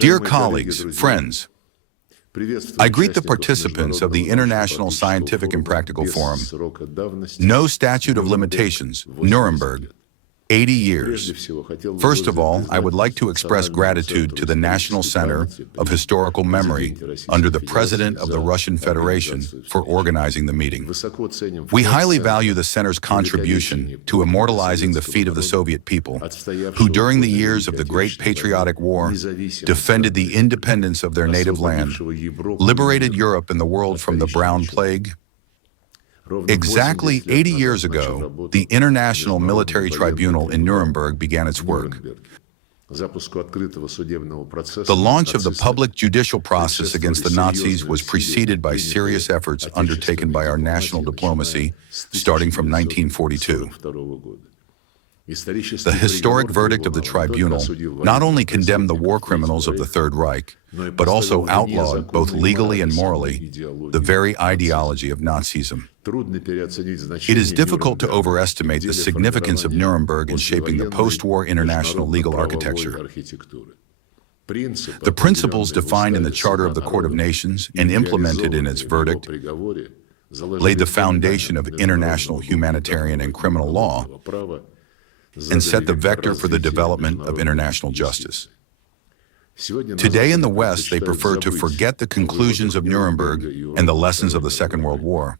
Dear colleagues, friends, I greet the participants of the International Scientific and Practical Forum. No statute of limitations, Nuremberg, 80 years. First of all, I would like to express gratitude to the National Center of Historical Memory under the President of the Russian Federation for organizing the meeting. We highly value the Center's contribution to immortalizing the feat of the Soviet people, who during the years of the Great Patriotic War defended the independence of their native land, liberated Europe and the world from the Brown Plague. Exactly 80 years ago, the International Military Tribunal in Nuremberg began its work. The launch of the public judicial process against the Nazis was preceded by serious efforts undertaken by our national diplomacy, starting from 1942. The historic verdict of the tribunal not only condemned the war criminals of the Third Reich, but also outlawed, both legally and morally, the very ideology of Nazism. It is difficult to overestimate the significance of Nuremberg in shaping the post-war international legal architecture. The principles defined in the Charter of the Court of Nations and implemented in its verdict laid the foundation of international humanitarian and criminal law and set the vector for the development of international justice. Today in the West, they prefer to forget the conclusions of Nuremberg and the lessons of the Second World War.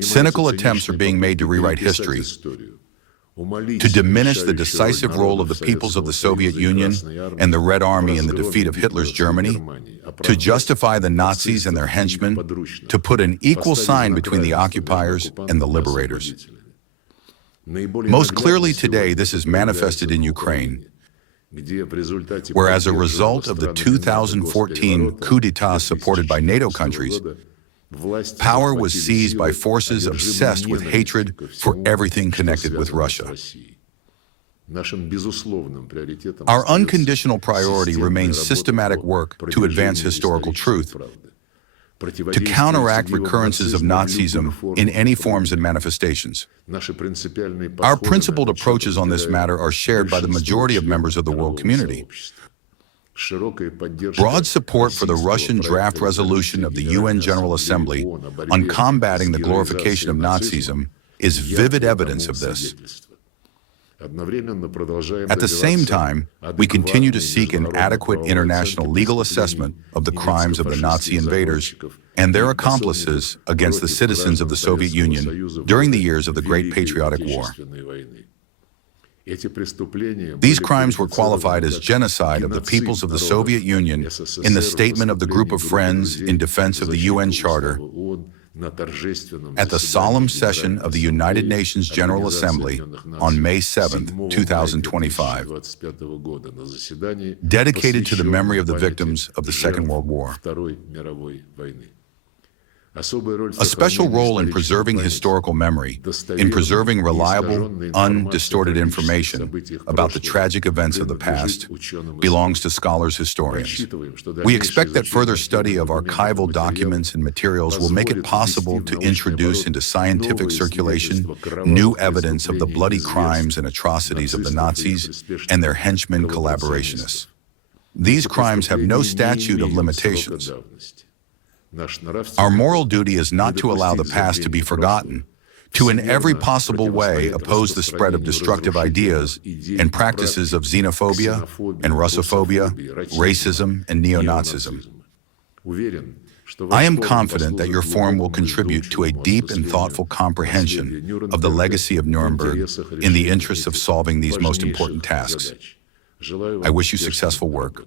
Cynical attempts are being made to rewrite history, to diminish the decisive role of the peoples of the Soviet Union and the Red Army in the defeat of Hitler's Germany, to justify the Nazis and their henchmen, to put an equal sign between the occupiers and the liberators. Most clearly today, this is manifested in Ukraine, where as a result of the 2014 coup d'etat supported by NATO countries, power was seized by forces obsessed with hatred for everything connected with Russia. Our unconditional priority remains systematic work to advance historical truth, to counteract recurrences of Nazism in any forms and manifestations. Our principled approaches on this matter are shared by the majority of members of the world community. Broad support for the Russian draft resolution of the UN General Assembly on combating the glorification of Nazism is vivid evidence of this. At the same time, we continue to seek an adequate international legal assessment of the crimes of the Nazi invaders and their accomplices against the citizens of the Soviet Union during the years of the Great Patriotic War. These crimes were qualified as genocide of the peoples of the Soviet Union in the statement of the Group of Friends in defense of the UN Charter at the solemn session of the United Nations General Assembly on May 7, 2025, dedicated to the memory of the victims of the Second World War. A special role in preserving historical memory, in preserving reliable, undistorted information about the tragic events of the past, belongs to scholars, historians. We expect that further study of archival documents and materials will make it possible to introduce into scientific circulation new evidence of the bloody crimes and atrocities of the Nazis and their henchmen collaborationists. These crimes have no statute of limitations. Our moral duty is not to allow the past to be forgotten, to in every possible way oppose the spread of destructive ideas and practices of xenophobia and Russophobia, racism and neo-Nazism. I am confident that your forum will contribute to a deep and thoughtful comprehension of the legacy of Nuremberg in the interests of solving these most important tasks. I wish you successful work.